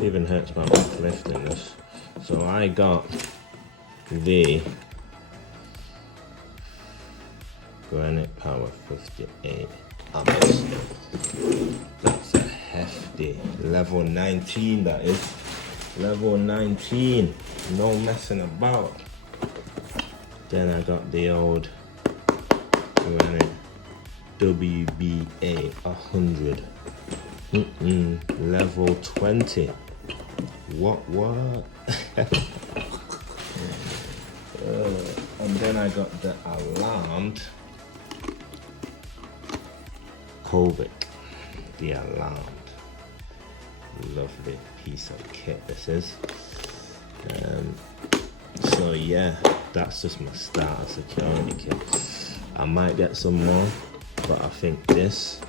Even hurts my back lifting this. So I got the Granite Power 58 amps. That's a hefty level 19, that is. Level 19, no messing about. Then I got the old Granite WBA 100. Level 20. What? And then I got the alarmed Kovic. The alarmed. Lovely piece of kit this is. So yeah, that's just my starter security kit. I might get some more, but I think this